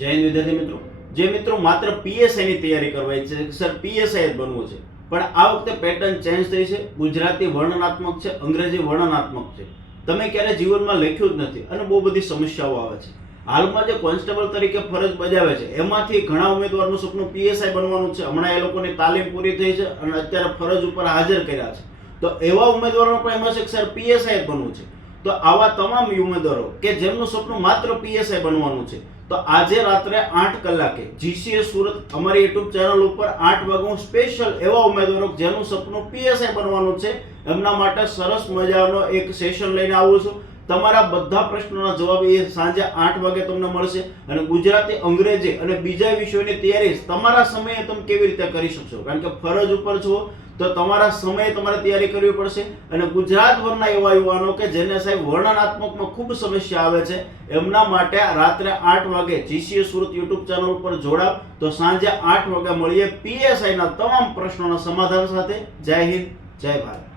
જય હિન્દ વિદ્યાર્થી મિત્રો. જે મિત્રો માત્ર પીએસઆઈ ની તૈયારી કરવા ઈચ્છે છે, સર પીએસઆઈ જ બનવું છે. પણ આ વખતે પેટર્ન ચેન્જ થઈ છે, ગુજરાતી વર્ણનાત્મક છે, અંગ્રેજી વર્ણનાત્મક છે. તમે ક્યારે જીવનમાં લખ્યું જ નથી અને બહુ બધી સમસ્યાઓ આવે છે. હાલમાં જે કોન્સ્ટેબલ તરીકે ફરજ બજાવે છે, એમાંથી ઘણા ઉમેદવારનું સપનું પીએસઆઈ બનવાનું છે. હમણાં એ લોકોની તાલીમ પૂરી થઈ છે અને અત્યારે ફરજ ઉપર હાજર કર્યા છે. તો એવા ઉમેદવારો પણ એમાં છે સર પીએસઆઈ બનવું છે. તો આવા તમામ ઉમેદવારો કે જેમનું સપનું માત્ર પીએસઆઈ બનવાનું છે તો આજે રાત્રે આઠ કલાકે જીસીએ સુરત અમારી યુટ્યુબ ચેનલ ઉપર આઠ વાગે હું સ્પેશિયલ એવા ઉમેદવારો જેનું સપનું પીએસઆઈ બનવાનું છે. એમના માટે સરસ મજાનો એક સેશન લઈને આવું છું. તમારા બધા પ્રશ્નોના જવાબ એ સાંજે આઠ વાગે તમને મળશે અને ગુજરાતી, અંગ્રેજી અને બીજા વિષયોની તૈયારી તમારા સમયે તમે કેવી રીતે કરી શકશો? કારણ કે ફરજ ઉપર છો, તો તમારા સમયે તમારે તૈયારી કરવી પડશે અને ગુજરાતભરના એવા યુવાનો કે જેને સાહેબ વર્ણનાત્મકમાં ખૂબ સમસ્યા આવે છે, એમના માટે રાત્રે આઠ વાગે જીસીએ સુરત યુટ્યુબ ચેનલ ઉપર જોડાવ. તો સાંજે આઠ વાગે મળીએ પીએસઆઈના તમામ પ્રશ્નોના સમાધાન સાથે. જય હિન્દ, જય ભારત.